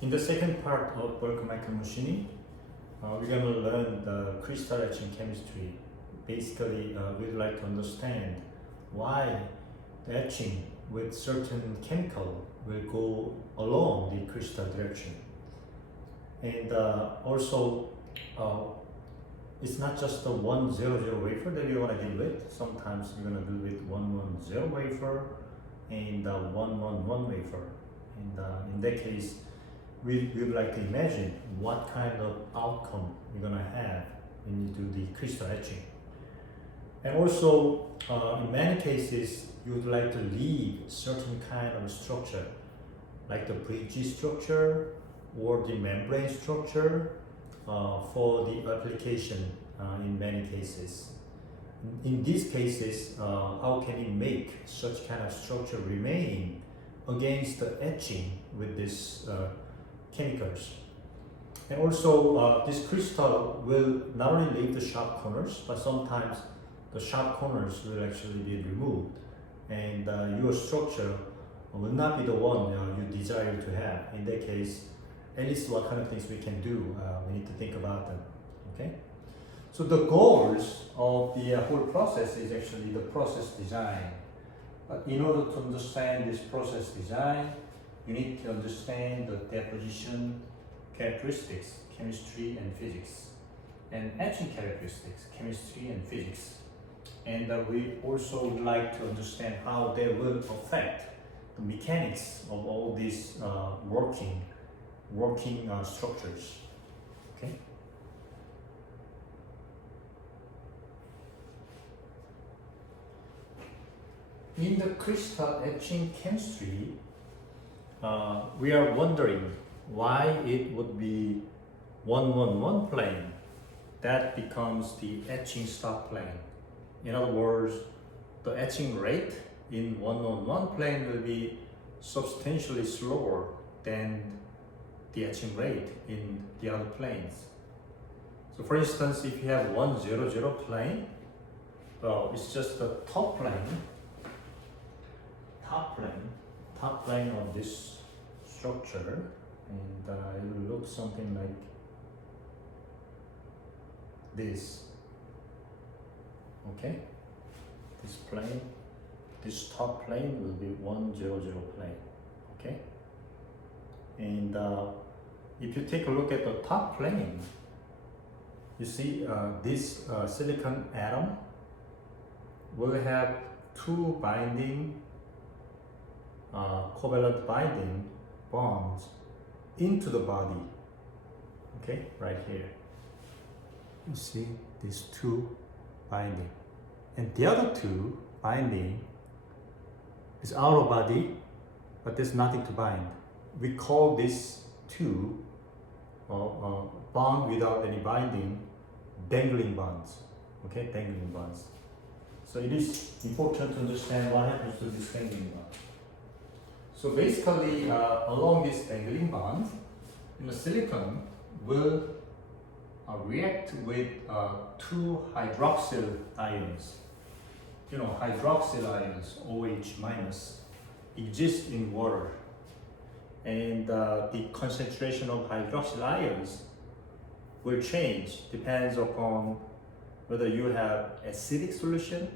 In the second part of bulk micromachining, we're going to learn the crystal etching chemistry. Basically, we'd like to understand why the etching with certain chemical will go along the crystal direction. And also, it's not just the 100 wafer that we want to deal with. Sometimes we're going to deal with 110 wafer and 111 wafer. And in that case, we would like to imagine what kind of outcome we're going to have when you do the crystal etching. And also, in many cases, you would like to leave certain kind of structure, like the bridge structure or the membrane structure for the application in many cases. In these cases, how can we make such kind of structure remain against the etching with these chemicals? And also, this crystal will not only leave the sharp corners, but sometimes the sharp corners will actually be removed, and your structure will not be the one you desire to have. In that case, at least what kind of things we can do, we need to think about them. Okay? So the goals of the whole process is actually the process design. But in order to understand this process design, you need to understand the deposition characteristics, chemistry and physics, and etching characteristics, chemistry and physics. And we also would like to understand how they will affect the mechanics of all these working structures. Okay. In the crystal etching chemistry, we are wondering why it would be 111 plane that becomes the etching stop plane. In other words, the etching rate in 111 plane will be substantially slower than the etching rate in the other planes. So for instance, if you have 100 plane, well, it's just the top plane of this structure, and it will look something like this. Okay, this top plane will be 100 plane. Okay, and if you take a look at the top plane, you see this silicon atom will have two binding covalent binding bonds into the body. Okay, right here. You see these two binding, and the other two binding is out of body, but there's nothing to bind. We call this two bond without any binding dangling bonds. Okay, dangling bonds. So it is important to understand what happens to this dangling bond. So basically, along this dangling bond, the silicon will react with two hydroxyl ions. You know, hydroxyl ions, OH minus, exist in water. And the concentration of hydroxyl ions will change, depends upon whether you have acidic solution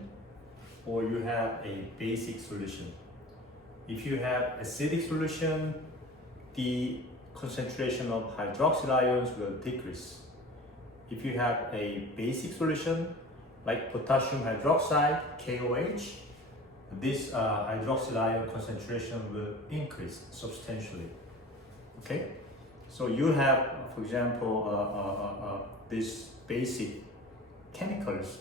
or you have a basic solution. If you have acidic solution, the concentration of hydroxyl ions will decrease. If you have a basic solution, like potassium hydroxide, KOH, this hydroxyl ion concentration will increase substantially. Okay? So you have, for example, these basic chemicals,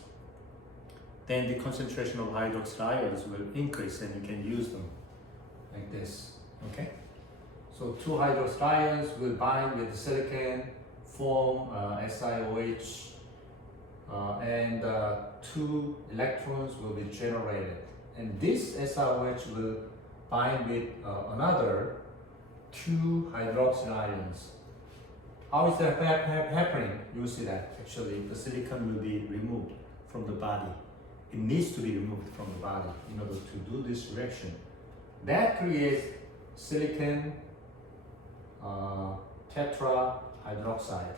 then the concentration of hydroxyl ions will increase and you can use them like this. Okay? So two hydroxyl ions will bind with the silicon, form SiOH, and two electrons will be generated. And this SiOH will bind with another two hydroxyl ions. How is that happening? You see that actually the silicon will be removed from the body. It needs to be removed from the body in order to do this reaction. That creates silicon tetrahydroxide.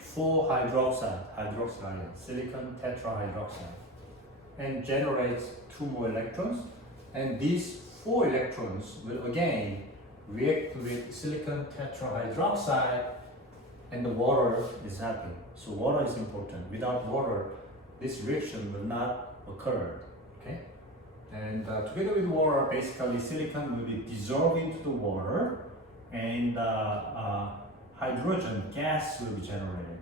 4 hydroxyl ion, silicon tetrahydroxide, and generates 2 more electrons. And these 4 electrons will again react with silicon tetrahydroxide, and the water is happening. So water is important. Without water, this reaction will not occur. Okay, and together with water, basically silicon will be dissolved into the water, and hydrogen gas will be generated.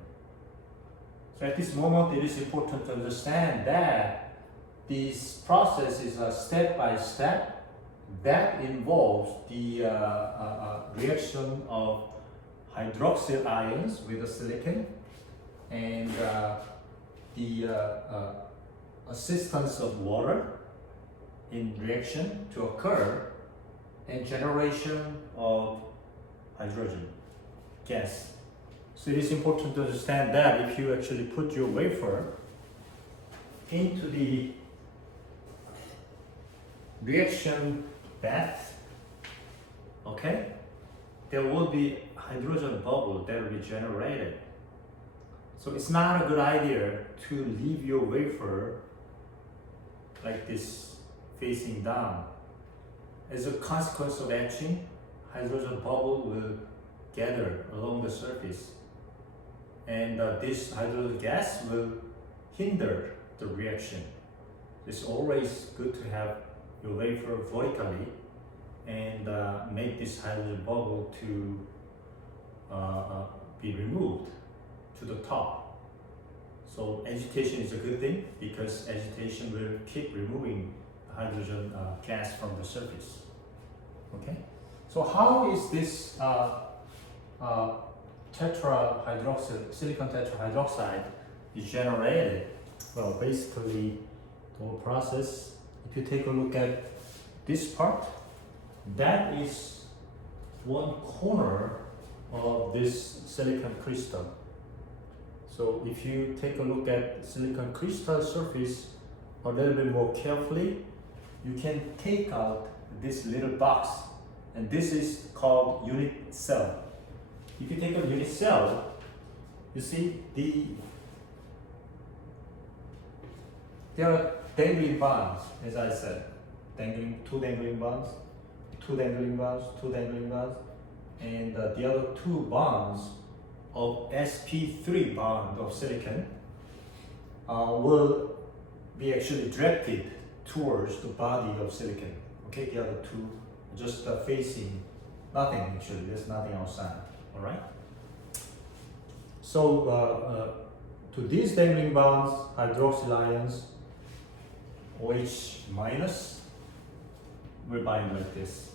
So at this moment, it is important to understand that this process is a step by step that involves the reaction of hydroxyl ions with the silicon, and the assistance of water in reaction to occur, and generation of hydrogen gas. So it is important to understand that if you actually put your wafer into the reaction bath, okay, there will be hydrogen bubble that will be generated. So it's not a good idea to leave your wafer like this facing down. As a consequence of etching, hydrogen bubble will gather along the surface, and this hydrogen gas will hinder the reaction. It's always good to have your wafer vertically and make this hydrogen bubble to be removed to the top. So agitation is a good thing, because agitation will keep removing hydrogen gas from the surface. Okay, so how is this silicon tetrahydroxide is generated? Well, basically the whole process, if you take a look at this part, that is one corner of this silicon crystal. So if you take a look at silicon crystal surface a little bit more carefully, you can take out this little box, and this is called unit cell. If you take a unit cell, you see there are dangling bonds, as I said, two dangling bonds, two dangling bonds, two dangling bonds, and the other 2 bonds of sp3 bond of silicon will be actually directed towards the body of silicon. Okay, the other 2 just facing nothing, actually, there's nothing outside. All right. So to these dangling bonds, hydroxyl ions, OH minus, will bind like this.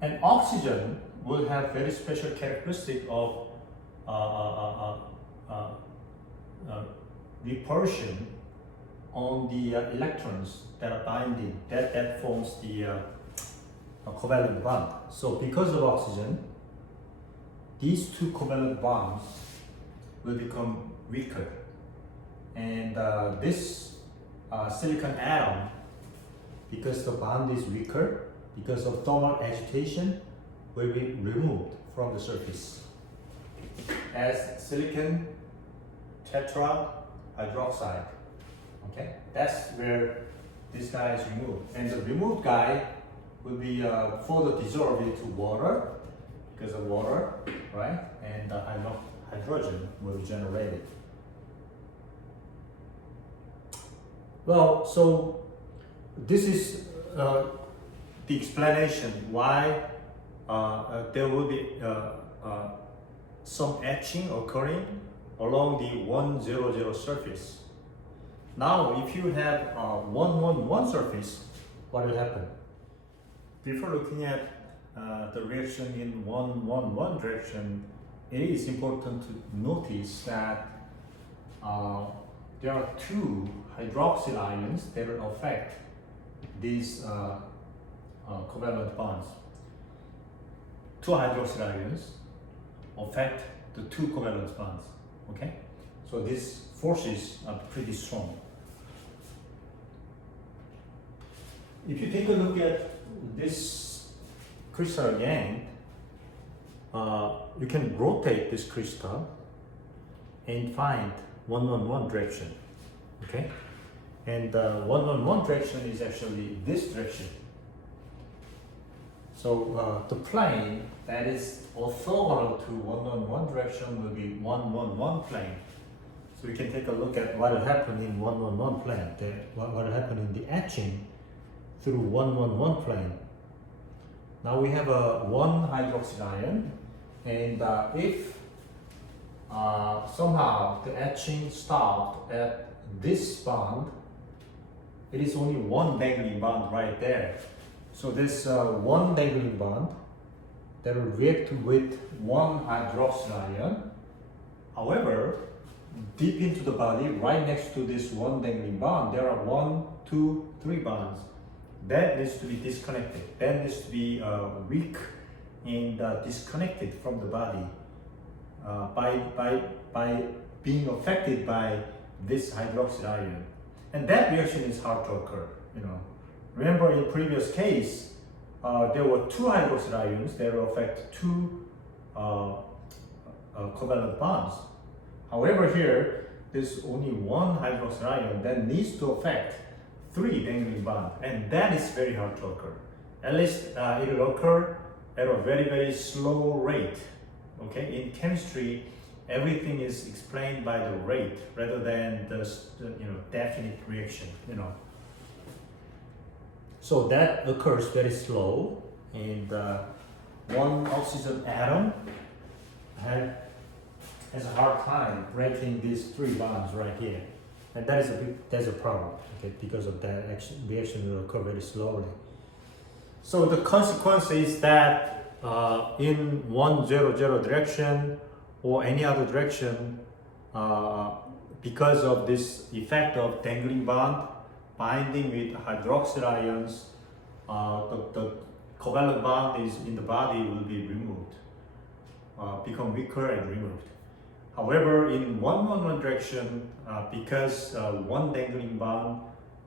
And oxygen will have very special characteristic of repulsion on the electrons that are binding, that forms the covalent bond. So because of oxygen, these 2 covalent bonds will become weaker, and this silicon atom, because the bond is weaker, because of thermal agitation, will be removed from the surface as silicon tetrahydroxide. Okay, that's where this guy is removed, and the removed guy will be further dissolved into water because of water, right? And hydrogen will be generated. Well, so this is the explanation why there will be some etching occurring along the 100 surface. Now, if you have 111 surface, what will happen? Before looking at the reaction in 111 direction, it is important to notice that there are 2 hydroxyl ions that will affect these covalent bonds. 2 hydroxyl ions affect the 2 covalent bonds. Okay, so these forces are pretty strong. If you take a look at this crystal again, you can rotate this crystal and find 111 direction. Okay, and 111 direction is actually this direction. So the plane that is orthogonal to 111 direction will be 111 plane. So we can take a look at what will happen in 111 plane, what will happen in the etching through 111 plane. Now we have a 1 hydroxyl ion, and if somehow the etching stopped at this bond, it is only one dangling bond right there. So this one dangling bond that will react with 1 hydroxyl ion. However, deep into the body, right next to this one dangling bond, there are 1, 2, 3 bonds. That needs to be disconnected. That needs to be weak and disconnected from the body by being affected by this hydroxyl ion. And that reaction is hard to occur. Remember in previous case, there were 2 hydroxyl ions that will affect 2 covalent bonds. However, here there's only 1 hydroxyl ion that needs to affect 3 dangling bonds, and that is very hard to occur. At least it will occur at a very, very slow rate. Okay, in chemistry, everything is explained by the rate rather than the definite reaction. So that occurs very slow, and one oxygen atom has a hard time breaking these 3 bonds right here, and that's a problem. Okay, because of that reaction will occur very slowly. So the consequence is that in 100 direction or any other direction, because of this effect of dangling bond binding with hydroxyl ions, the covalent bond is in the body will be removed, become weaker and removed. However, in 111 direction, because one dangling bond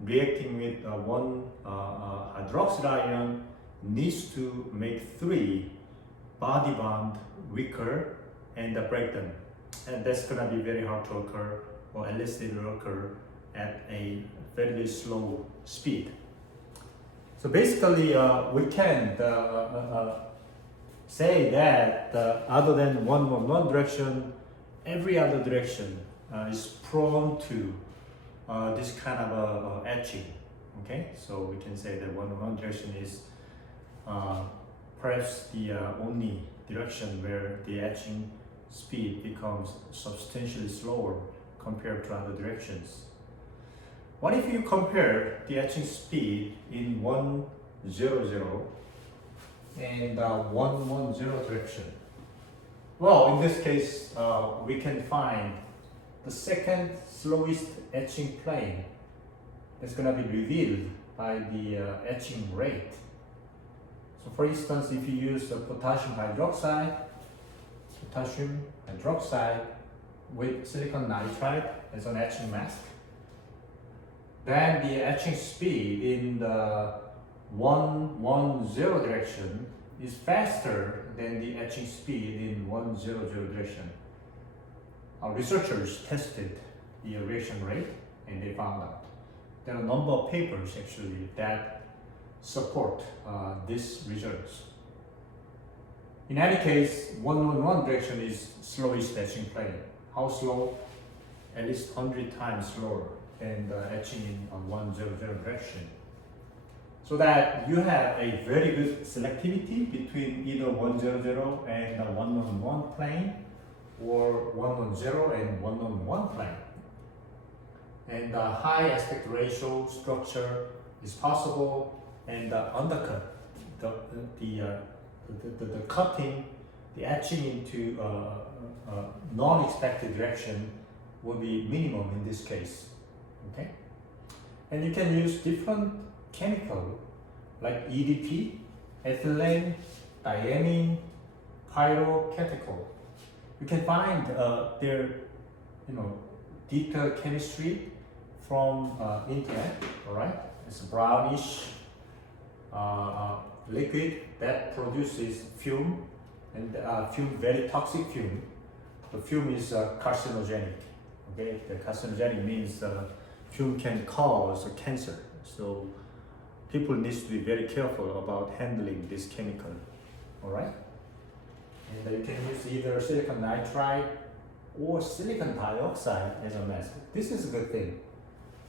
reacting with 1 hydroxyl ion needs to make 3 body bond weaker and break them. And that's gonna be very hard to occur, or at least it will occur at a very slow speed. So basically, we can say that other than 111 direction, every other direction is prone to this kind of etching. Okay, so we can say that 111 direction is perhaps the only direction where the etching speed becomes substantially slower compared to other directions. What if you compare the etching speed in 100 and 110 direction? Well, in this case, we can find the second slowest etching plane that's going to be revealed by the etching rate. So for instance, if you use potassium hydroxide with silicon nitride as an etching mask, then the etching speed in the 110 direction is faster than the etching speed in 100 direction. Our researchers tested the reaction rate, and they found out there are a number of papers actually that support these results. In any case, 111 direction is slowest etching plane. How slow? At least 100 times slower than the etching in 100 direction. So that you have a very good selectivity between either 100 and 111 plane, or 110 and 111 plane. And high aspect ratio structure is possible, and undercut, the cutting, the etching into non-expected direction will be minimum in this case. Okay, and you can use different chemical like EDP, ethylene, diamine, pyrocatechol. You can find their detailed chemistry from internet. All right, it's brownish liquid that produces fume, and fume, very toxic fume. The fume is carcinogenic. Okay, the carcinogenic means fume can cause cancer. So people need to be very careful about handling this chemical. All right, and you can use either silicon nitride or silicon dioxide as a mask. This is a good thing.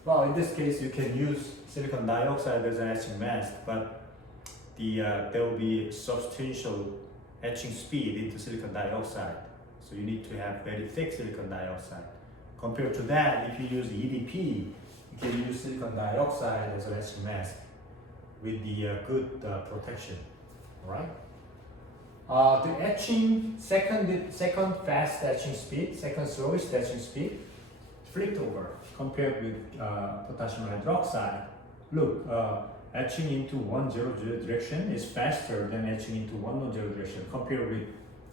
Well, in this case, you can use silicon dioxide as an etching mask, but there will be substantial etching speed into silicon dioxide. So you need to have very thick silicon dioxide. Compared to that, if you use EDP, you can use silicon dioxide as an etching mask with the good protection. All right. The etching, second fast etching speed, second slowest etching speed, flipped over compared with potassium hydroxide. Look, etching into 100 direction is faster than etching into 110 direction compared with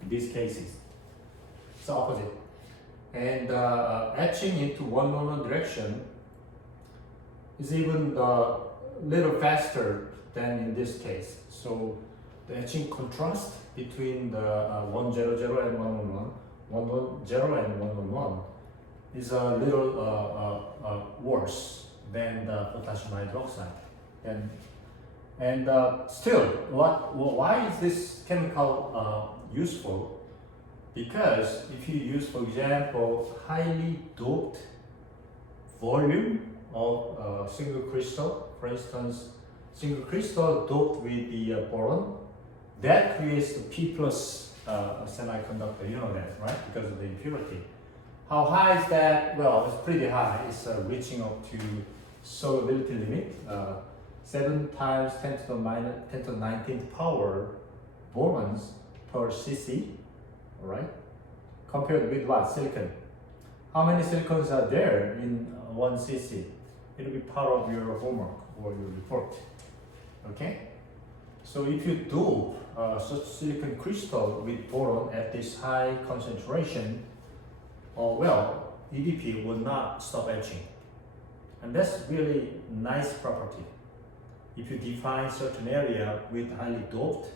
these cases. It's the opposite. And etching into 110 direction is even a little faster than in this case. So the etching contrast between the 100 and 111, 110 and 111 is a little worse than the potassium hydroxide. And still, why is this chemical useful? Because if you use, for example, highly doped volume of single crystal, for instance, single crystal doped with the boron, that creates the P plus semiconductor. You know that, right? Because of the impurity. How high is that? Well, it's pretty high. It's reaching up to solubility limit, 7 times 10 to the 19th power borons per cc, all right? Compared with what? Silicon. How many silicons are there in 1 cc? It will be part of your homework or your report, okay? So if you dope such silicon crystal with boron at this high concentration, well, EDP will not stop etching. And that's really nice property. If you define certain area with highly doped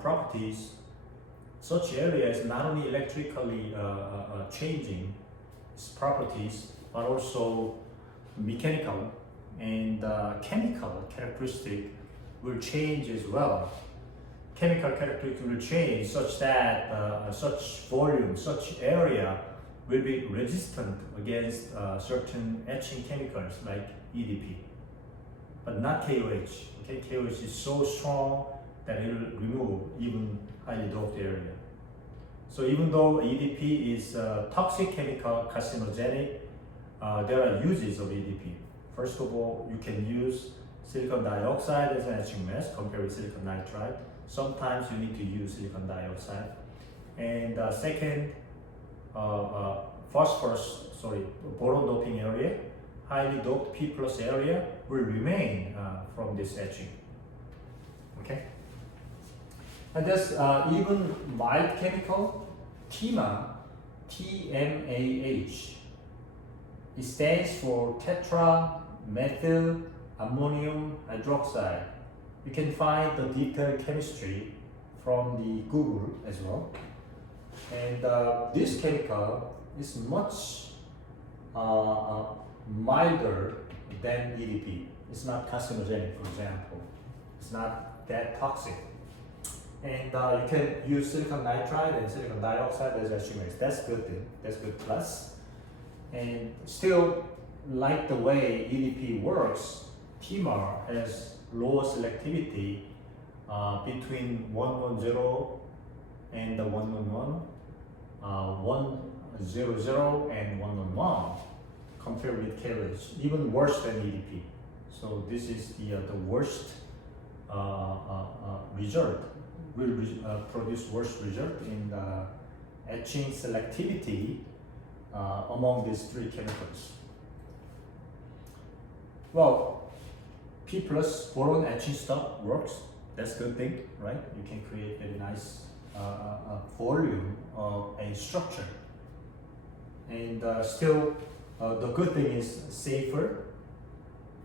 properties, such area is not only electrically changing its properties, but also mechanical and chemical characteristic will change as well. Chemical characteristic will change such that such volume, such area will be resistant against certain etching chemicals like EDP, but not KOH. Okay, KOH is so strong that it will remove even highly doped area. So even though EDP is a toxic chemical, carcinogenic, there are uses of EDP. First of all, you can use silicon dioxide as an etching mask compared with silicon nitride. Sometimes you need to use silicon dioxide. And second, boron doping area, highly doped P plus area will remain from this etching. Okay? And there's even mild chemical, TMAH. It stands for tetramethyl ammonium hydroxide. You can find the detailed chemistry from the Google as well. And this chemical is much milder than EDP. It's not carcinogenic, for example. It's not that toxic. And you can use silicon nitride and silicon dioxide as etching mask. That's good thing. That's good plus. And still, like the way EDP works, TMAR has lower selectivity between 110 and the 111, 100 and 111 compared with KOH, even worse than EDP. So this is the worst result, will produce worst result in the etching selectivity among these three chemicals. Well, P plus boron etching stuff works. That's a good thing, right? You can create very nice volume of a structure. And still, the good thing is safer.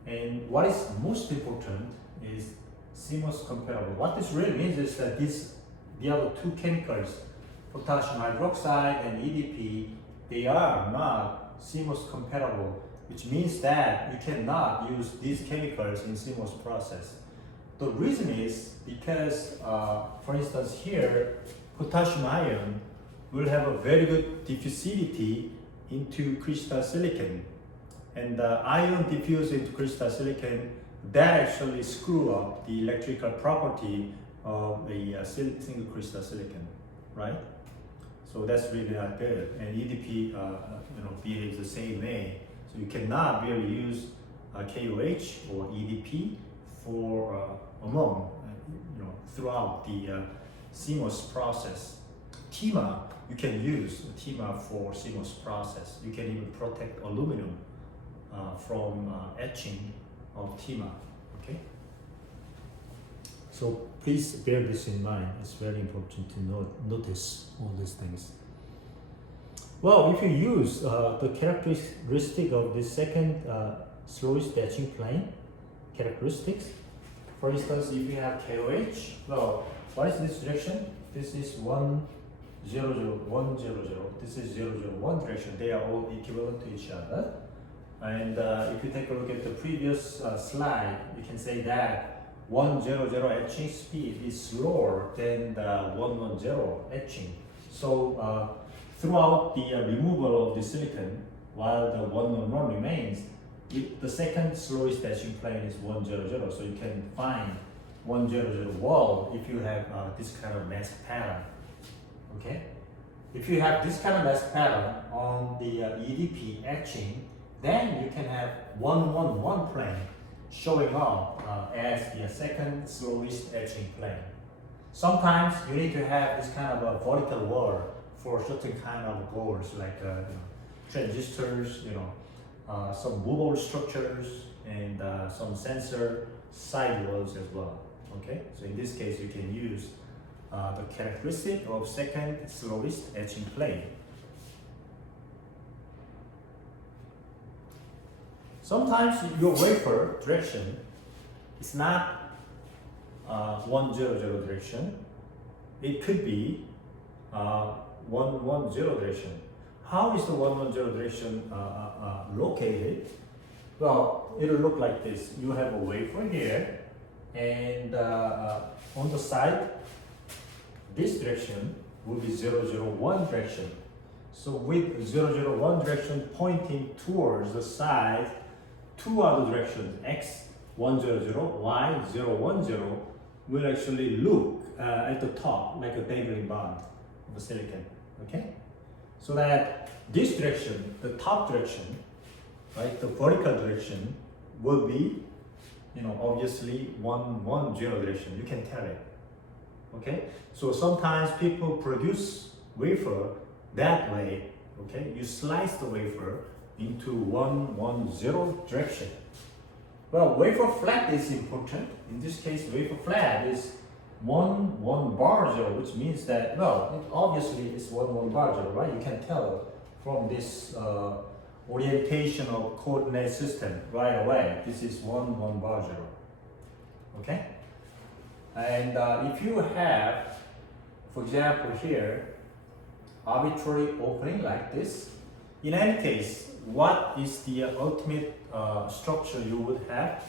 And what is most important is CMOS compatible. What this really means is that the other two chemicals, potassium hydroxide and EDP, they are not CMOS compatible, which means that you cannot use these chemicals in CMOS process. The reason is because, for instance, here, potassium ion will have a very good diffusivity into crystal silicon, and the ion diffused into crystal silicon, that actually screw up the electrical property of a single crystal silicon, right? So that's really not good. And EDP, behaves the same way. So you cannot really use KOH or EDP for throughout the CMOS process. TIMA, you can use TIMA for CMOS process. You can even protect aluminum from etching of TIMA. Okay. So please bear this in mind. It's very important to notice all these things. Well, if you use the characteristic of the second slowest etching plane characteristics, for instance, if you have KOH, well, what is this direction? This is 1, 0, 0, 1, 0, 0. This is 0, 0, 1 direction. They are all equivalent to each other. And if you take a look at the previous slide, you can say that 100 etching speed is slower than the 110 etching. So throughout the removal of the silicon, while the 111 remains, the second slowest etching plane is 100. So you can find 100 wall if you have this kind of mask pattern. Okay? If you have this kind of mask pattern on the EDP etching, then you can have 111 plane showing up as the second slowest etching plane. Sometimes you need to have this kind of a vertical wall for certain kind of goals, like transistors, some movable structures, and some sensor side walls as well. Okay, so in this case, you can use the characteristic of second slowest etching plane. Sometimes your wafer direction is not 100 direction. It could be 110 direction. How is the 110 direction located? Well, it'll look like this. You have a wafer here, and on the side, this direction will be 001 direction. So with 001 direction pointing towards the side, two other directions, x 100, y 010, will actually look at the top like a dangling bond of the silicon. Okay? So that this direction, the top direction, right, the vertical direction will be, obviously 110 direction. You can tell it. Okay? So sometimes people produce wafer that way. Okay? You slice the wafer into 110 direction. Well, wafer flat is important. In this case, wafer flat is 1 bar 0, which means that, obviously it's 1 bar 0, right? You can tell from this orientation of coordinate system right away. This is 1 bar 0. Okay? And if you have, for example, here, arbitrary opening like this, in any case, what is the ultimate structure you would have?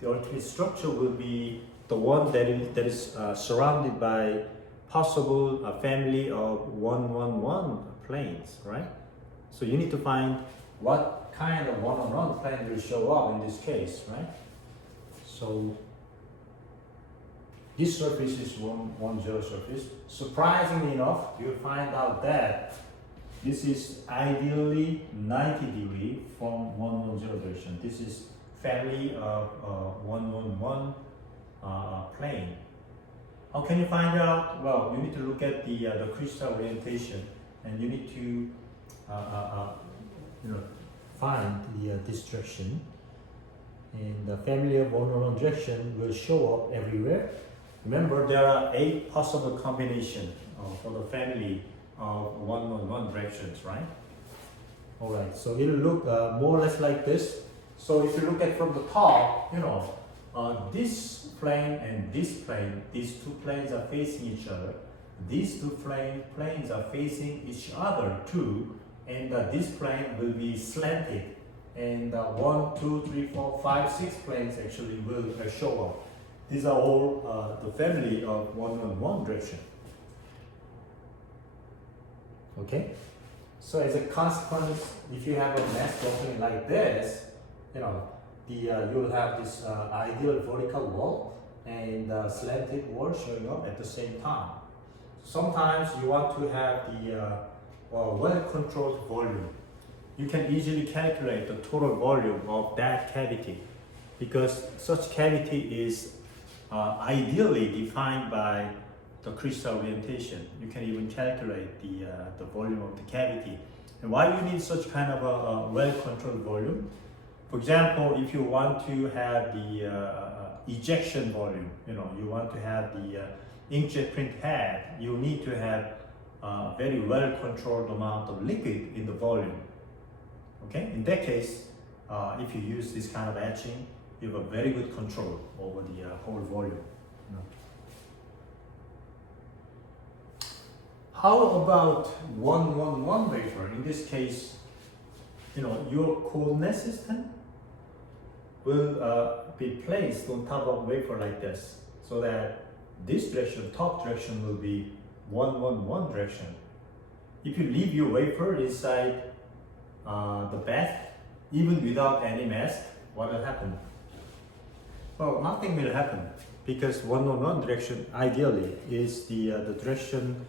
The ultimate structure will be the one that is surrounded by possible family of 111 planes, right? So you need to find what kind of 111 plane will show up in this case, right? So this surface is 110 surface. Surprisingly enough, you'll find out that this is ideally 90 degrees from 110 direction. This is family of 111 plane. How can you find out? Well, you need to look at the crystal orientation, and you need to find the this direction. And the family of 111 direction will show up everywhere. Remember, there are 8 possible combinations for the family of 111 directions, right? Alright, so it'll look more or less like this. So if you look at from the top, this plane and this plane, these two planes are facing each other. These two planes are facing each other too, and this plane will be slanted. And 1, 2, 3, 4, 5, 6 planes actually will show up. These are all the family of one-on-one direction. Okay, so as a consequence, if you have a mask opening like this, you know, you'll have this ideal vertical wall and slanted wall showing up at the same time. Sometimes you want to have the well-controlled volume. You can easily calculate the total volume of that cavity because such cavity is ideally defined by the crystal orientation. You can even calculate the volume of the cavity. And why you need such kind of a well-controlled volume? For example, if you want to have the ejection volume, you know, you want to have the inkjet print head, you need to have a very well-controlled amount of liquid in the volume. Okay, in that case, if you use this kind of etching, you have a very good control over the whole volume. You know. How about 1-1-1 wafer? In this case, you know, your coordinate system will be placed on top of wafer like this, so that this direction, top direction, will be 1-1-1 direction. If you leave your wafer inside the bath, even without any mask, what will happen? Well, nothing will happen because 1-1-1 direction ideally is the direction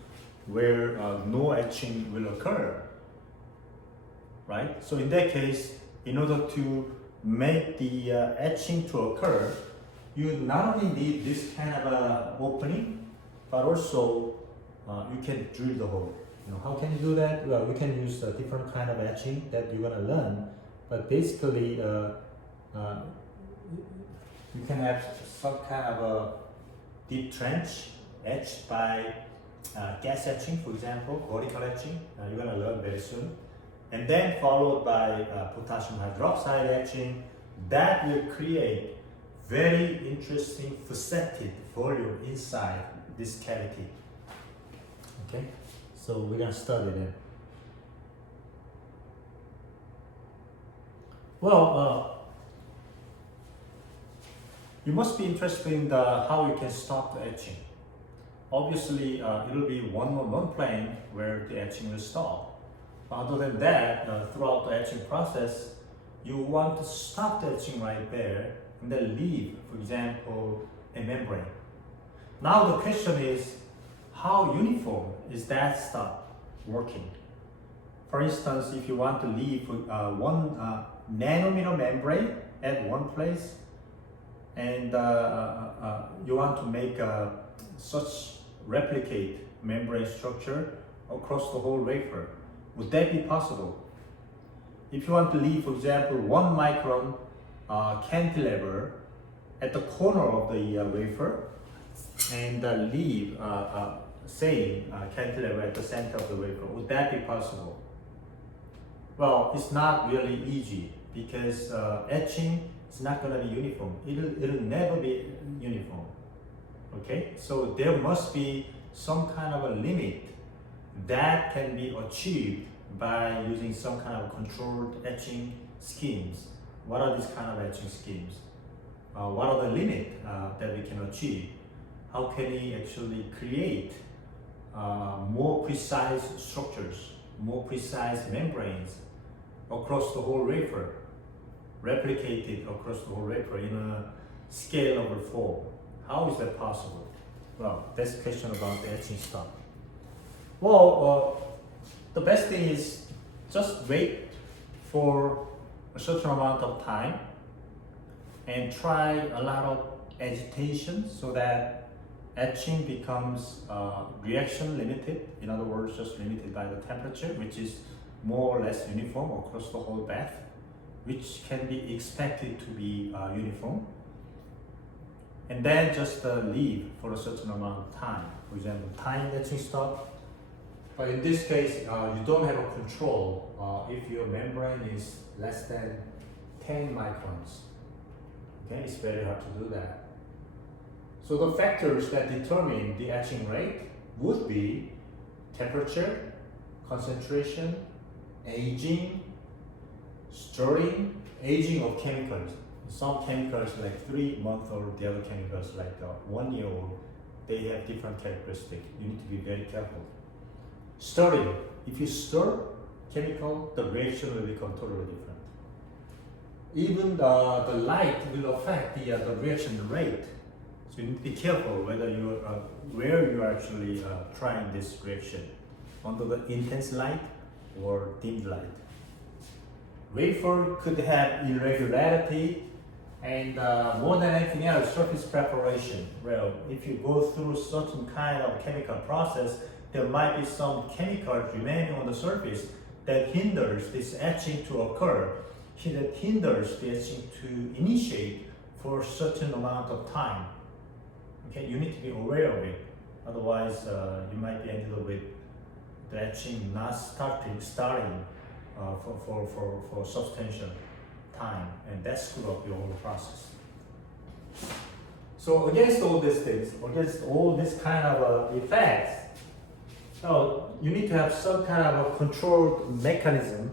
where no etching will occur, right? So in that case, in order to make the etching to occur, you not only need this kind of opening, but also you can drill the hole. You know, how can you do that? Well, we can use a different kind of etching that you're gonna learn, but basically you can have some kind of a deep trench etched by gas etching, for example, vertical etching. You're gonna learn very soon. And then followed by potassium hydroxide etching. That will create very interesting faceted volume inside this cavity. Okay, so we're gonna study that. Well, you must be interested in how you can stop the etching. Obviously, it will be 1-1-1 plane where the etching will stop. Other than that, throughout the etching process, you want to stop the etching right there and then leave, for example, a membrane. Now the question is, how uniform is that stop working? For instance, if you want to leave 1 nanometer membrane at one place, and you want to make such replicate membrane structure across the whole wafer, would that be possible? If you want to leave, for example, 1 micron cantilever at the corner of the wafer, and leave same cantilever at the center of the wafer, would that be possible? Well, it's not really easy because etching is not going to be uniform. It'll never be uniform. Okay, so there must be some kind of a limit that can be achieved by using some kind of controlled etching schemes. What are these kind of etching schemes? What are the limits that we can achieve? How can we actually create more precise structures, more precise membranes across the whole wafer, replicated across the whole wafer in a scalable form? How is that possible? Well, that's a question about the etching stuff. Well, the best thing is just wait for a certain amount of time and try a lot of agitation so that etching becomes reaction limited. In other words, just limited by the temperature, which is more or less uniform across the whole bath, which can be expected to be uniform. And then just leave for a certain amount of time. For example, time etching stop. But in this case, you don't have a control if your membrane is less than 10 microns. Okay, it's very hard to do that. So the factors that determine the etching rate would be temperature, concentration, aging, stirring, aging of chemicals. Some chemicals like 3 months old, the other chemicals like 1 year old, they have different characteristics. You need to be very careful. Stirring, if you stir chemical, the reaction will become totally different. Even the light will affect the reaction rate. So you need to be careful whether you where you are actually trying this reaction, under the intense light or dim light. Wafer could have irregularity, and more than anything else, surface preparation. Well, if you go through certain kind of chemical process, there might be some chemicals remaining on the surface that hinders this etching to occur, that hinders the etching to initiate for a certain amount of time. Okay, you need to be aware of it. Otherwise, you might be ended up with the etching not starting for substantial time, and that screw up your whole process. So against all these things, against all this kind of effects, you need to have some kind of a controlled mechanism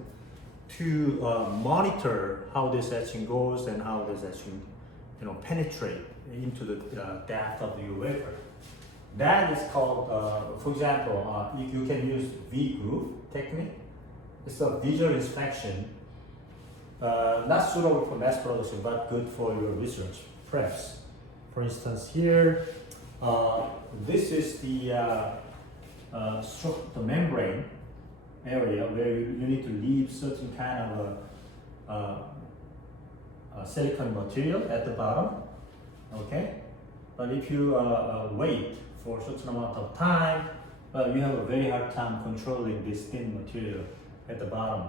to monitor how this etching goes and how this etching, penetrate into the depth of the wafer. That is called, for example, you can use V-groove technique. It's a visual inspection, not suitable for mass production, but good for your research preps. For instance, here, this is the membrane area where you need to leave certain kind of silicon material at the bottom. Okay, but if you wait for a certain amount of time, you have a very hard time controlling this thin material at the bottom.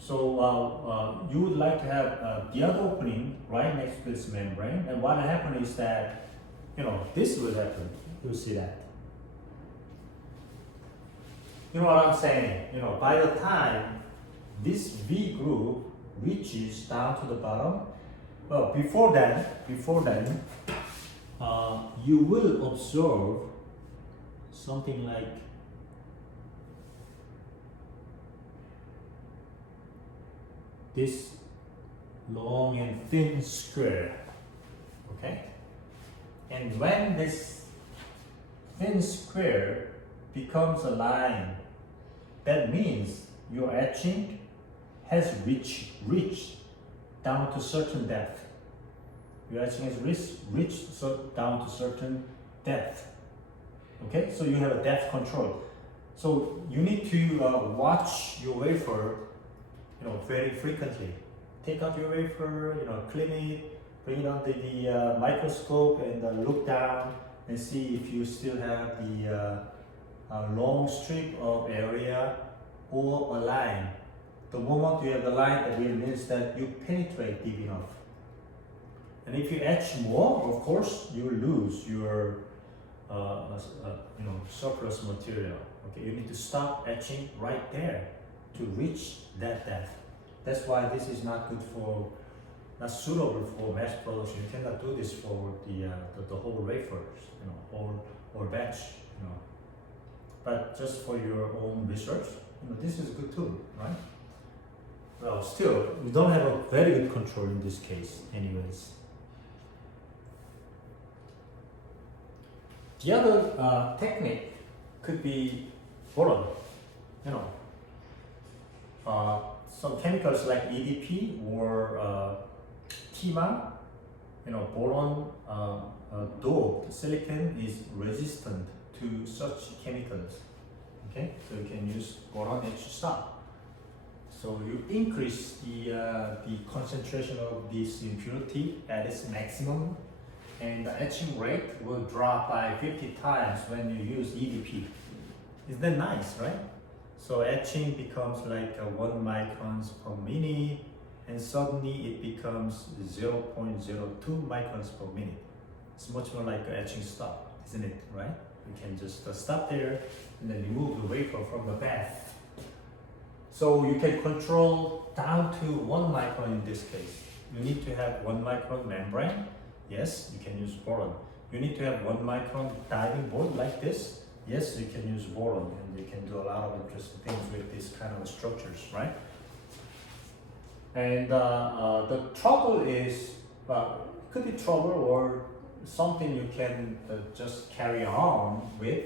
So you would like to have the other opening right next to this membrane, and what happens is that, this will happen. You'll see that. You know what I'm saying? By the time this V groove reaches down to the bottom, well, before then, you will observe something like this long and thin square, okay? And when this thin square becomes a line, that means your etching has reached down to certain depth. Your etching has reached down to certain depth. Okay, so you have a depth control. So you need to watch your wafer, very frequently. Take out your wafer, clean it, bring it under the microscope and look down and see if you still have the long strip of area or a line. The moment you have the line, that really means that you penetrate deep enough. And if you etch more, of course, you lose your surplus material. Okay, you need to stop etching right there to reach that depth. That's why this is not suitable for mass production. You cannot do this for the whole wafers, or batch, But just for your own research, this is good too, right? Well, still, we don't have a very good control in this case, anyways. The other technique could be boron. Some chemicals like EDP or TIMA, boron doped silicon is resistant to such chemicals. Okay, so you can use boron etch stop. So you increase the concentration of this impurity at its maximum, and the etching rate will drop by 50 times when you use EDP. Isn't that nice, right? So etching becomes like 1 microns per minute, and suddenly it becomes 0.02 microns per minute. It's much more like an etching stop, isn't it, right? You can just stop there and then remove the wafer from the bath. So you can control down to 1 micron in this case. you need to have 1 micron membrane. Yes, you can use boron. You need to have 1 micron diving board like this. Yes, you can use boron, and you can do a lot of interesting things with these kind of structures, right? And the trouble is, it could be trouble or something you can just carry on with.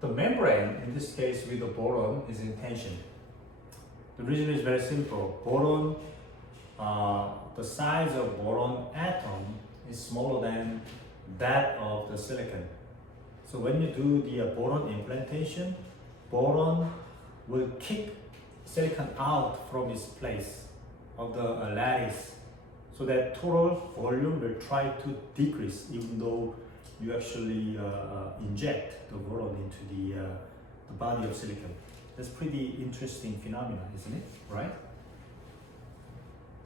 The membrane, in this case with the boron, is in tension. The reason is very simple. Boron, the size of boron atom is smaller than that of the silicon. So when you do the boron implantation, boron will kick silicon out from its place of the lattice, so that total volume will try to decrease even though you actually inject the boron into the body of silicon. That's pretty interesting phenomenon, isn't it? Right?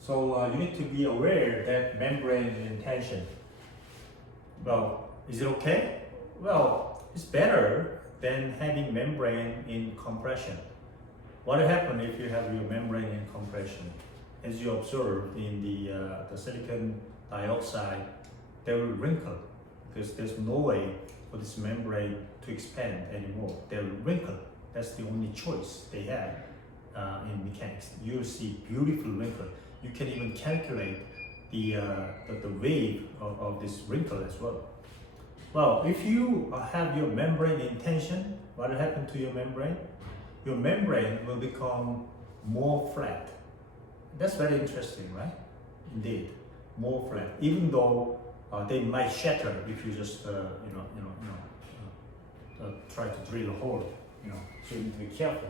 So you need to be aware that membrane is in tension. Well, is it okay? Well, it's better than having membrane in compression. What will happen if you have your membrane in compression? As you observed in the silicon dioxide, they will wrinkle because there's no way for this membrane to expand anymore. They will wrinkle. That's the only choice they have in mechanics. You'll see beautiful wrinkle. You can even calculate the wave of this wrinkle as well. Well, if you have your membrane in tension, what will happen to your membrane? Your membrane will become more flat. That's very interesting, right? Indeed, more flat. Even though they might shatter if you just try to drill a hole. So you need to be careful.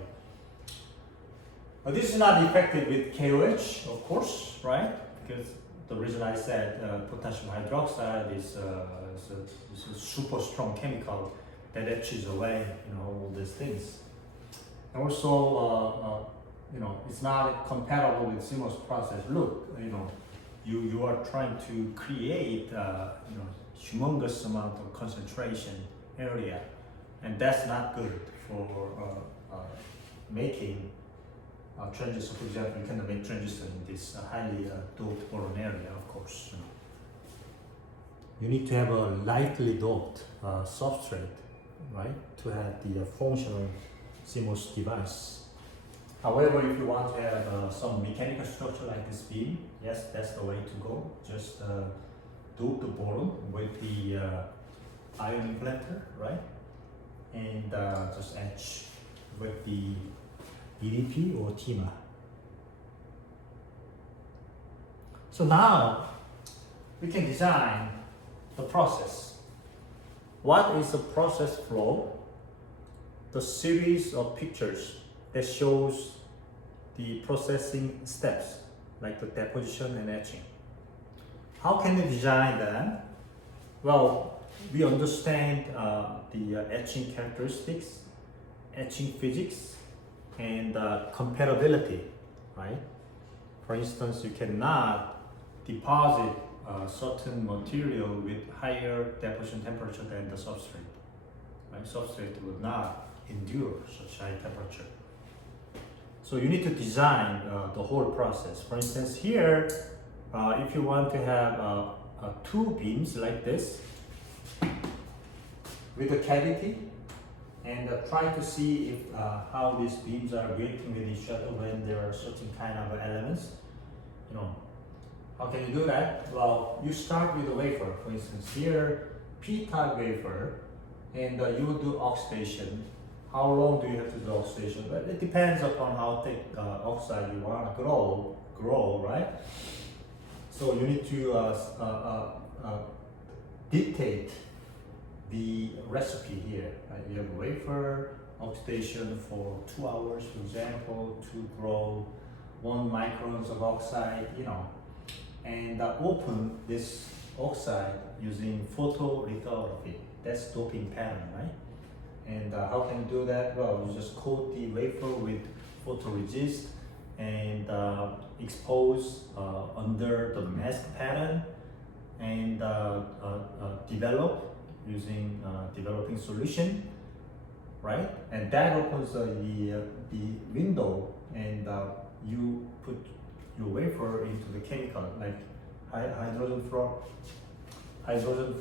But this is not effective with KOH, of course, right? Because the reason I said potassium hydroxide is a super strong chemical that etches away, all these things. And also, it's not compatible with CMOS process. Look, you are trying to create, humongous amount of concentration area, and that's not good for making transistor. For example, you cannot make transistor in this highly doped boron area, of course. You need to have a lightly doped substrate, right, to have the functional CMOS device. However, if you want to have some mechanical structure like this beam, yes, that's the way to go. Just dope the boron with the ion implanter, right, and just etch with the EDP or TIMA. So now we can design the process. What is the process flow? The series of pictures that shows the processing steps, like the deposition and etching. How can we design them? Well, we understand the etching characteristics, etching physics, and compatibility, right? For instance, you cannot deposit certain material with higher deposition temperature than the substrate. Right? Substrate would not endure such high temperature. So you need to design the whole process. For instance, here, if you want to have two beams like this with a cavity, and try to see if how these beams are reacting with each other when there are certain kind of elements. How can you do that? Well, you start with a wafer. For instance, here, P-type wafer, and you will do oxidation. How long do you have to do oxidation? But it depends upon how thick oxide you want to grow, right? So you need to dictate the recipe here. Right? You have wafer oxidation for 2 hours, for example, to grow 1 microns of oxide, and open this oxide using photolithography. That's doping pattern, right? And how can you do that? Well, you just coat the wafer with photoresist and expose under the mask pattern, and develop using developing solution, right? And that opens the window, and you put your wafer into the chemical like hydrogen fluoride, hydrogen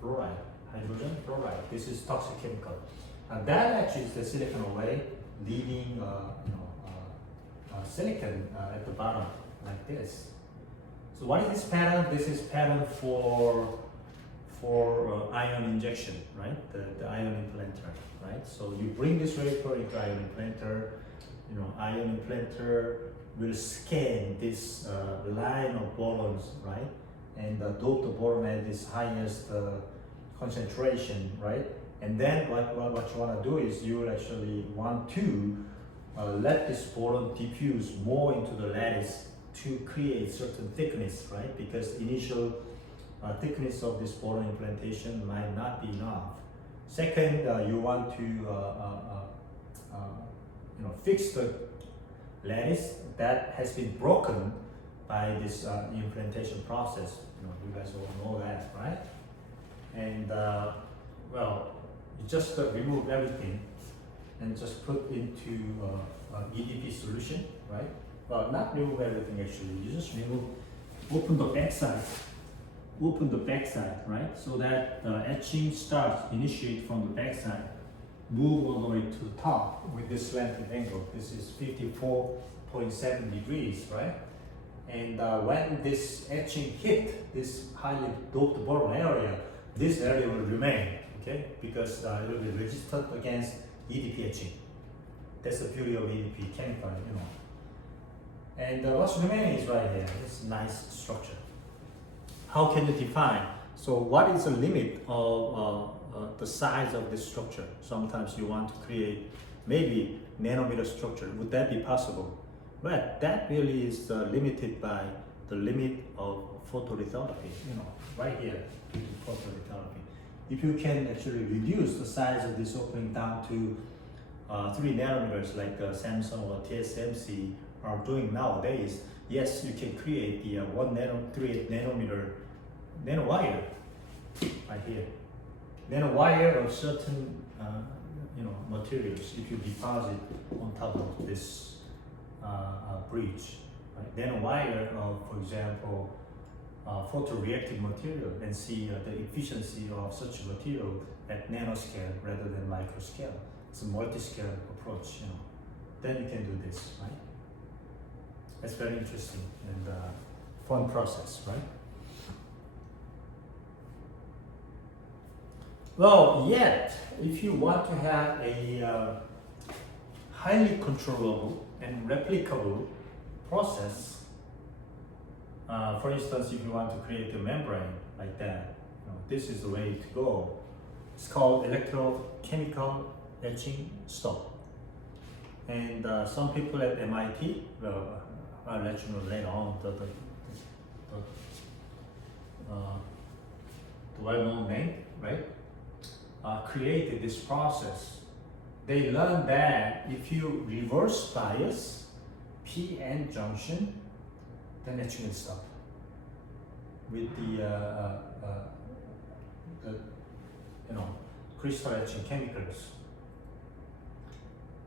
fluoride. This is toxic chemical. And that actually is the silicon away, leaving silicon at the bottom like this. So what is this pattern? This is pattern for ion injection, right? The ion implanter, right? So you bring this wafer into ion implanter. Ion implanter will scan this line of borons, right? And dope the boron at its highest concentration, right? And then what you want to do is you will actually want to let this boron diffuse more into the lattice to create certain thickness, right? Because initial thickness of this boron implantation might not be enough. Second, you want to fix the lattice that has been broken by this implantation process. You guys all know that, right? And you just remove everything and just put into EDP solution, right? Well, not remove everything actually. You just open the backside, right? So that etching starts, initiate from the backside, move all the way to the top with this slanted angle. This is 54.7 degrees, right? And when this etching hit this highly doped boron area, this area will remain, okay? Because it will be resistant against EDP etching. That's the beauty of EDP chemical, And what's remaining is right here, this nice structure. How can you define? So what is the limit of the size of this structure? Sometimes you want to create maybe nanometer structure. Would that be possible? But that really is limited by the limit of photolithography, right here, photolithography. If you can actually reduce the size of this opening down to 3 nanometers like Samsung or TSMC are doing nowadays, yes, you can create the 3 nanometer nanowire right here. Nanowire of certain materials if you deposit on top of this bridge. Right? Nanowire of, for example, photoreactive material, and see the efficiency of such material at nanoscale rather than microscale. It's a multi-scale approach, Then you can do this, right? That's very interesting and fun process, right? Well, yet, if you want to have a highly controllable and replicable process, for instance, if you want to create a membrane like that, this is the way to go. It's called electrochemical etching stop. And some people at MIT, I'll let you know later on the well-known name, right? Created this process. They learned that if you reverse bias p-n junction, then etching will stop with the crystal etching chemicals.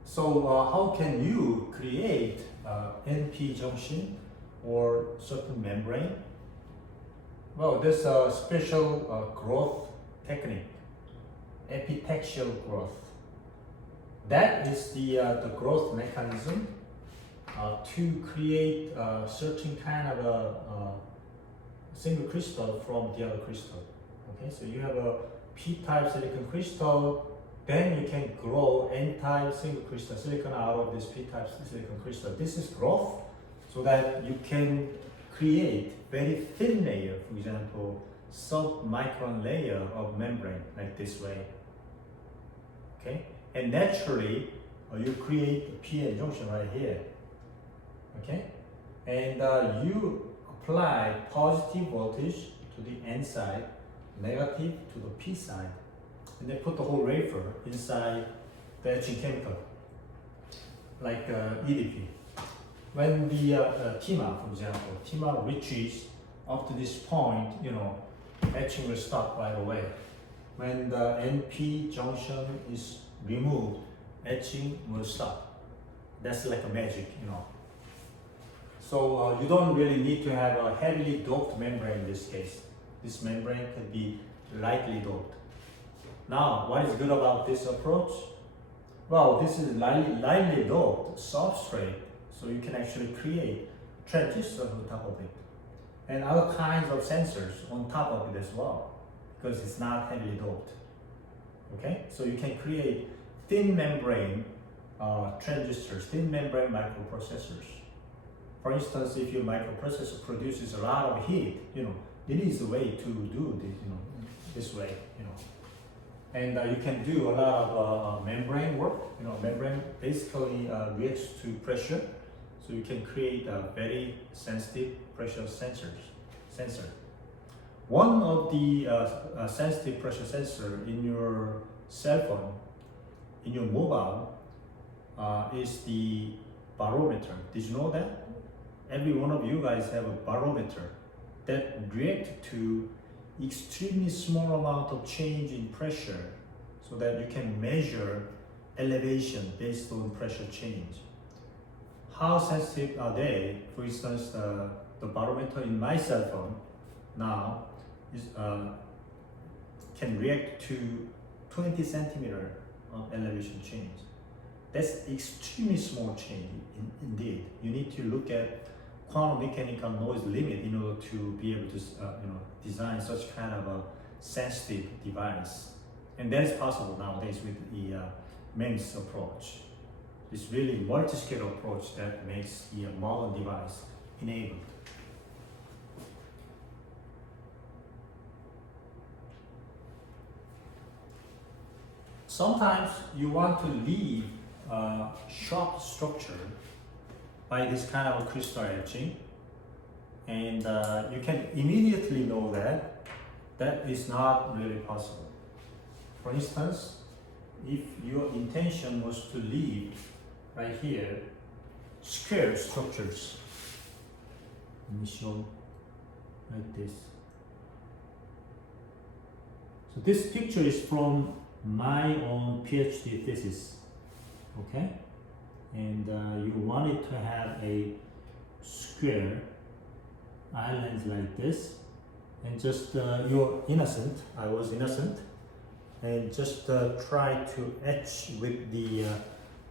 So how can you create NP junction or certain membrane? Well, there's a special growth technique, epitaxial growth. That is the growth mechanism to create a certain kind of a single crystal from the other crystal. Okay, so you have a p-type silicon crystal, then you can grow n-type single crystal silicon out of this p-type silicon crystal. This is growth, so that you can create very thin layer, for example, sub-micron layer of membrane like this way. Okay, and naturally you create a p-n junction right here. Okay, and you apply positive voltage to the n side, negative to the p side, and then put the whole wafer inside the etching chemical, like EDP. When the TMA, for example, TMA reaches up to this point, etching will stop right away. When the NP junction is removed, etching will stop. That's like a magic, So you don't really need to have a heavily doped membrane in this case. This membrane can be lightly doped. Now, what is good about this approach? Well, this is lightly doped substrate, so you can actually create transistors on top of it, and other kinds of sensors on top of it as well, because it's not heavily doped. Okay, so you can create thin membrane transistors, thin membrane microprocessors. For instance, if your microprocessor produces a lot of heat, it is a way to do this, this way, And you can do a lot of membrane work. Membrane basically reacts to pressure, so you can create a very sensitive pressure sensor. One of the sensitive pressure sensor in your cell phone, in your mobile, is the barometer. Did you know that? Every one of you guys have a barometer that reacts to extremely small amount of change in pressure, so that you can measure elevation based on pressure change. How sensitive are they? For instance, the barometer in my cell phone now is, can react to 20 centimeter of elevation change. That's extremely small change indeed. You need to look at quantum mechanical noise limit in order to be able to design such kind of a sensitive device. And that is possible nowadays with the MEMS approach. This really multi-scale approach that makes the modern device enabled. Sometimes you want to leave a sharp structure by this kind of a crystal etching, and you can immediately know that that is not really possible. For instance, if your intention was to leave right here square structures, let me show like this. So this picture is from my own PhD thesis, okay? And you wanted to have a square islands like this, and just you're innocent, I was innocent, and just try to etch with the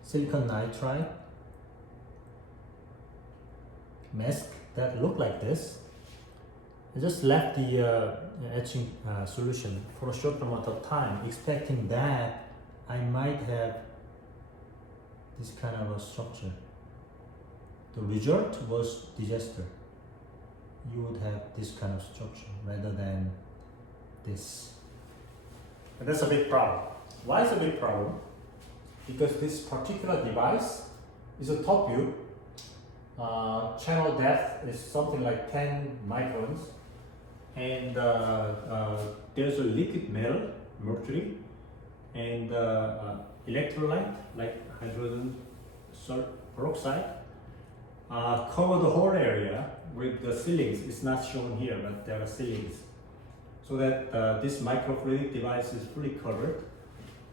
silicon nitride mask that look like this. I just left the etching solution for a short amount of time, expecting that I might have this kind of a structure. The result was disaster. You would have this kind of structure rather than this. And that's a big problem. Why is it a big problem? Because this particular device is a top view. Channel depth is something like 10 microns. And there's a liquid metal, mercury, and electrolyte like hydrogen peroxide cover the whole area with the ceilings. It's not shown here, but there are ceilings, so that this microfluidic device is fully covered.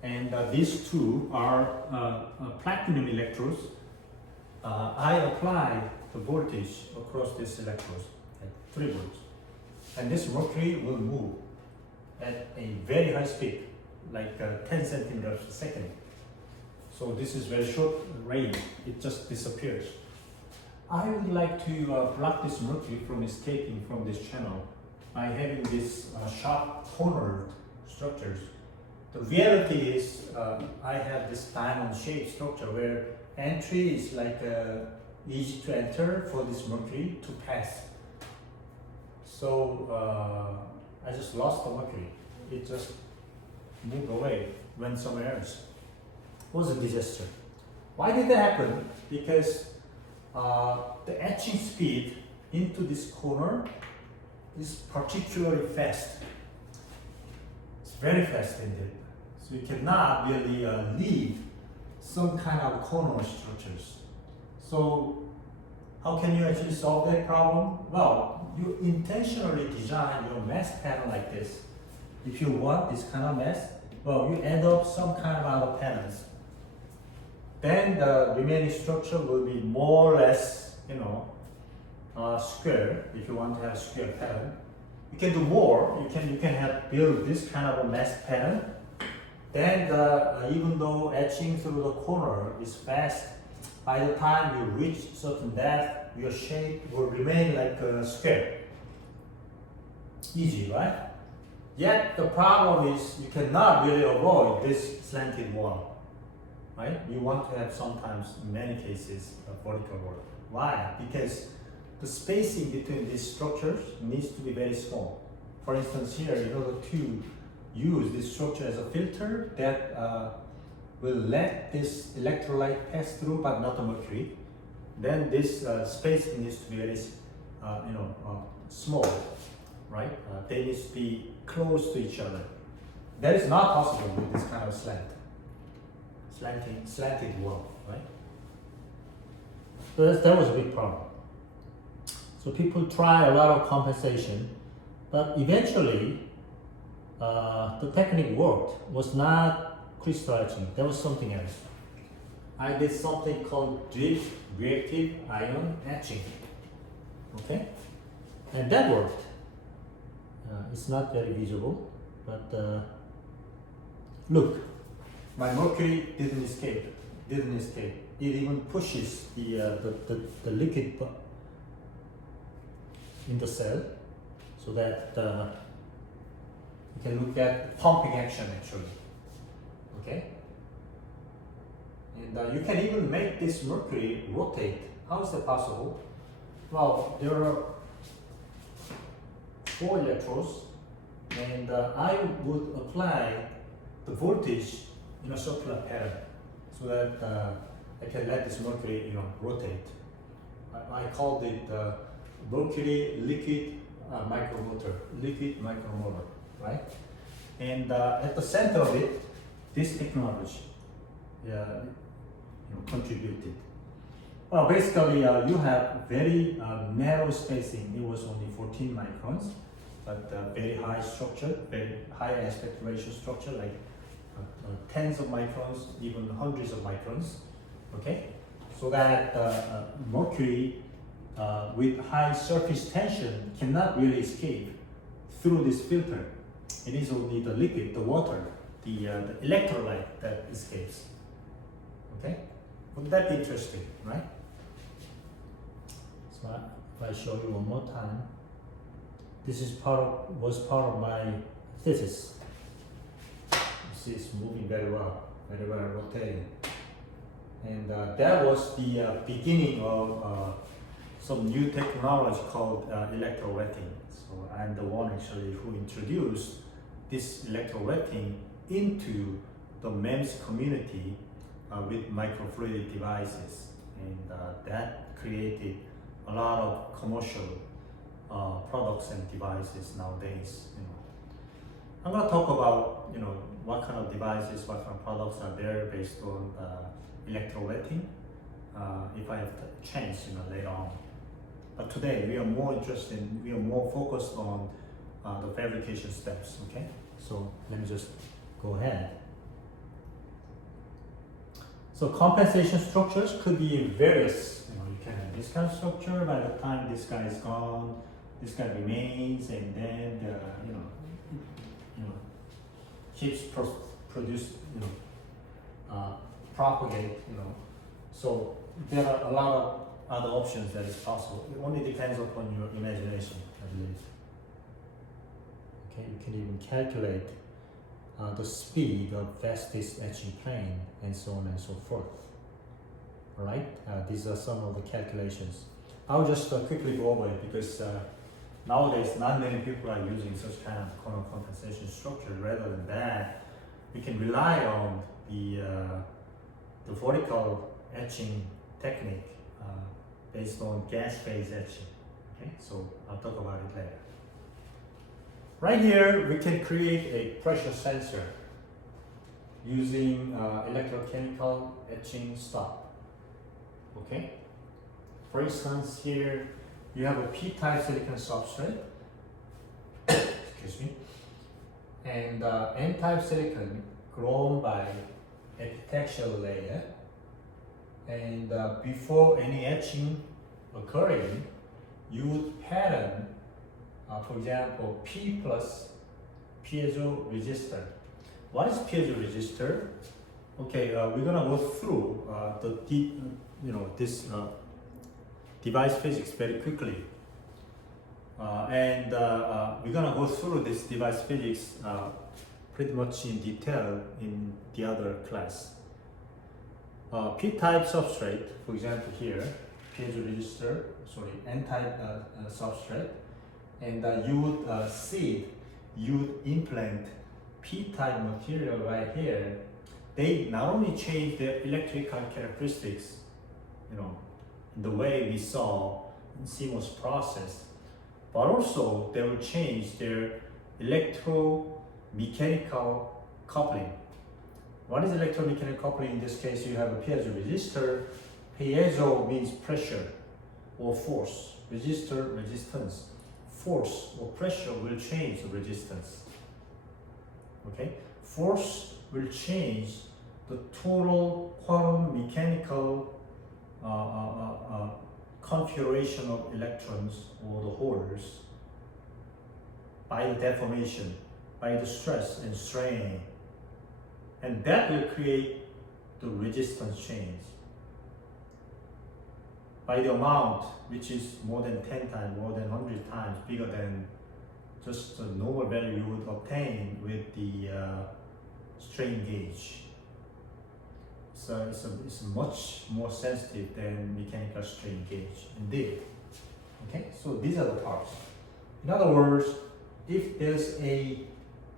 And these two are platinum electrodes. I apply the voltage across these electrodes at 3 volts. And this mercury will move at a very high speed, like 10 centimeters a second. So this is very short range, it just disappears. I would like to block this mercury from escaping from this channel by having these sharp cornered structures. The reality is I have this diamond shaped structure where entry is like easy to enter for this mercury to pass. So I just lost the mercury. It just moved away, went somewhere else. It was a disaster. Why did that happen? Because the etching speed into this corner is particularly fast. It's very fast indeed. So you cannot really leave some kind of corner structures. So how can you actually solve that problem? Well, you intentionally design your mask pattern like this. If you want this kind of mask, well, you end up some kind of other patterns. Then the remaining structure will be more or less, square, if you want to have a square pattern, you can do more. You can have build this kind of a mask pattern. Then even though etching through the corner is fast, by the time you reach certain depth, your shape will remain like a square. Easy, right? Yet the problem is you cannot really avoid this slanted wall, right? You want to have sometimes, in many cases, a vertical wall. Why? Because the spacing between these structures needs to be very small. For instance, here, in order to use this structure as a filter that will let this electrolyte pass through, but not the mercury, then this spacing needs to be very, small, right? They need to be close to each other. That is not possible with this kind of slanted wall, right? So that was a big problem. So people try a lot of compensation, but eventually the technique worked. Was not crystal etching. There was something else. I did something called drift reactive ion etching. Okay, and that worked. It's not very visible, but look, my mercury didn't escape. It even pushes the liquid in the cell, so that you can look at pumping action actually. Okay, and you can even make this mercury rotate. How is that possible? Well, there are 4 electrodes, and I would apply the voltage in a circular pattern so that I can let this mercury, rotate. I called it mercury liquid micromotor, right? And at the center of it, this technology contributed. Well, basically, you have very narrow spacing. It was only 14 microns, but very high structure, very high aspect ratio structure, like tens of microns, even hundreds of microns. Okay, so that mercury with high surface tension cannot really escape through this filter. It is only the liquid, the water, the electrolyte that escapes. Okay, wouldn't that be interesting, right? So if I show you one more time, this is was part of my thesis. You see, it's moving very well rotating, and that was the beginning of some new technology called electrowetting. So I'm the one actually who introduced this electrowetting into the MEMS community with microfluidic devices, and that created a lot of commercial products and devices nowadays. I'm going to talk about what kind of devices, what kind of products are there based on electrowetting if I have the chance later on. But today we are more focused on the fabrication steps. Okay, so let me just go ahead. So compensation structures could be various. You can have this kind of structure. By the time this guy is gone, this guy remains, and then keeps produce, propagate. So there are a lot of other options that is possible. It only depends upon your imagination, I believe. Okay, you can even calculate the speed of fastest etching plane, and so on and so forth. All right, these are some of the calculations. I'll just quickly go over it because nowadays not many people are using such kind of corner compensation structure. Rather than that, we can rely on the vertical etching technique based on gas phase etching. Okay, so I'll talk about it later. Right here, we can create a pressure sensor using electrochemical etching stop. Okay. For instance, here you have a P-type silicon substrate. Excuse me. And N-type silicon grown by epitaxial layer. And before any etching occurring, you would pattern, for example, P plus piezo resistor. What is piezo resistor? Okay, we're gonna go through this device physics very quickly, and we're gonna go through this device physics pretty much in detail in the other class. P-type substrate, for example here, piezo resistor, N-type substrate, and you would you would implant P-type material right here. They not only change their electrical characteristics, in the way we saw in CMOS process, but also they will change their electromechanical coupling. What is electromechanical coupling? In this case, you have a piezo resistor. Piezo means pressure or force. Resistor, resistance. Force or pressure will change the resistance. Okay? Force will change the total quantum mechanical configuration of electrons or the holes by the deformation, by the stress and strain. And that will create the resistance change by the amount which is more than 10 times, more than 100 times bigger than just the normal value you would obtain with the strain gauge. So it's much more sensitive than mechanical strain gauge indeed. Okay, so these are the parts. In other words, if there's a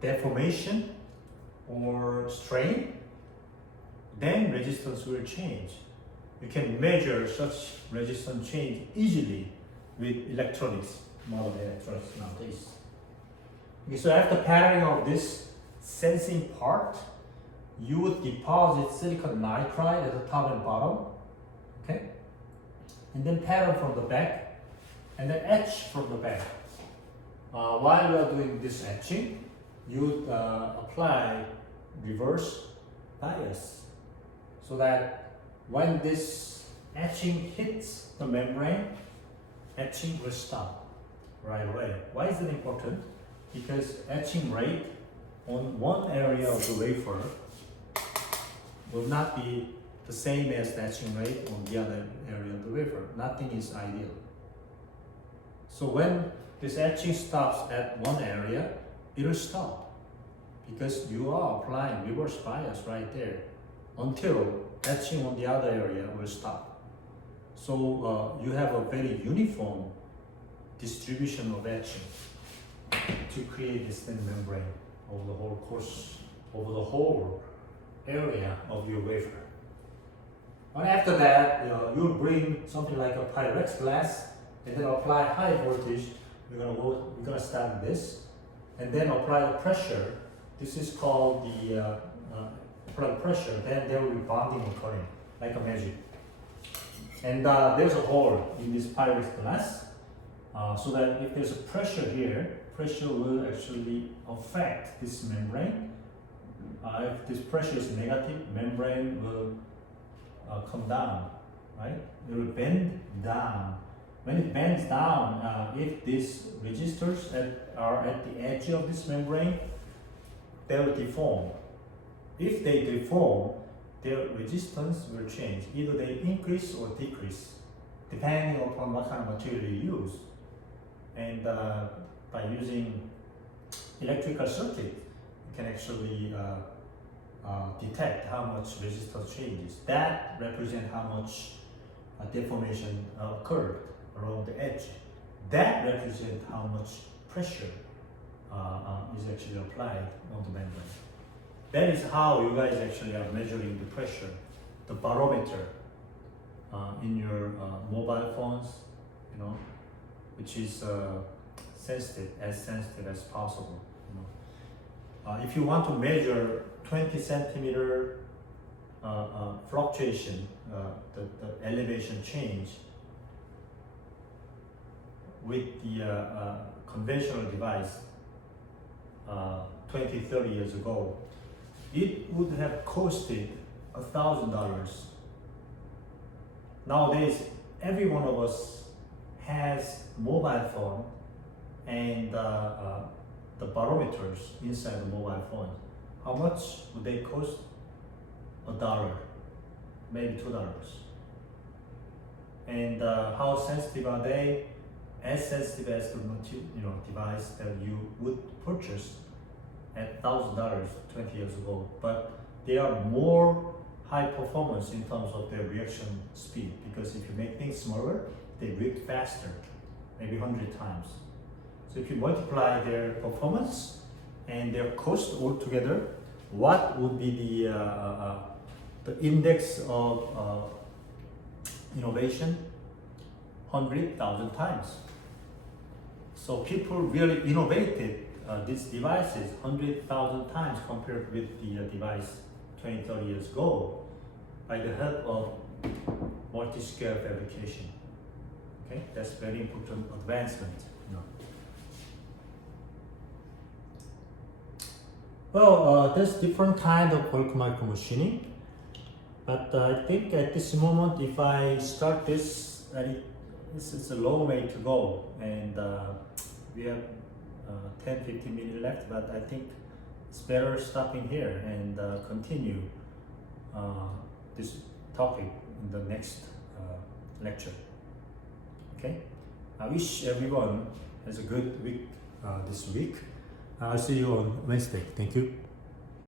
deformation or strain, then resistance will change. You can measure such resistance change easily with electronics, modern electronics nowadays. Okay, so after patterning of this sensing part, you would deposit silicon nitride at the top and bottom, okay? And then pattern from the back, and then etch from the back. While we are doing this etching, you would apply reverse bias so that when this etching hits the membrane, etching will stop right away. Why is it important? Because etching rate on one area of the wafer will not be the same as the etching rate on the other area of the wafer. Nothing is ideal. So when this etching stops at one area, it will stop because you are applying reverse bias right there until etching on the other area will stop. So you have a very uniform distribution of etching to create this thin membrane over the whole course, over the whole area of your wafer. And after that, you'll bring something like a Pyrex glass and then apply high voltage. We're gonna start this, and then apply the pressure. This is called the apply pressure. Then there will be bonding occurring, like a magic. And there's a hole in this Pyrex glass, so that if there's a pressure here, pressure will actually affect this membrane. If this pressure is negative, membrane will come down, right? It will bend down. When it bends down, if these resistors are at the edge of this membrane, they will deform. If they deform, their resistance will change. Either they increase or decrease, depending upon what kind of material you use. And by using electrical circuit, you can actually detect how much resistance changes. That represents how much deformation occurred around the edge. That represents how much pressure is actually applied on the membrane. That is how you guys actually are measuring the pressure, the barometer in your mobile phones, which is sensitive as possible. If you want to measure 20 centimeter fluctuation, the elevation change with the conventional device 20, 30 years ago, it would have costed $1,000. Nowadays, every one of us has mobile phone and the barometers inside the mobile phone, how much would they cost? $1, maybe $2. And how sensitive are they? As sensitive as the device that you would purchase at $1,000 20 years ago, but they are more high performance in terms of their reaction speed, because if you make things smaller, they react faster, maybe 100 times. So if you multiply their performance and their cost altogether, what would be the index of innovation? 100,000 times. So people really innovated these devices 100,000 times compared with the device 20, 30 years ago by the help of multi-scale fabrication. Okay, that's very important advancement. Well, there's different kind of bulk micro machining, but I think at this moment, if I start this, it's a long way to go, and we have 10-15 minutes left, but I think it's better stopping here and continue this topic in the next lecture. Okay, I wish everyone has a good week this week. I'll see you on Wednesday. Thank you.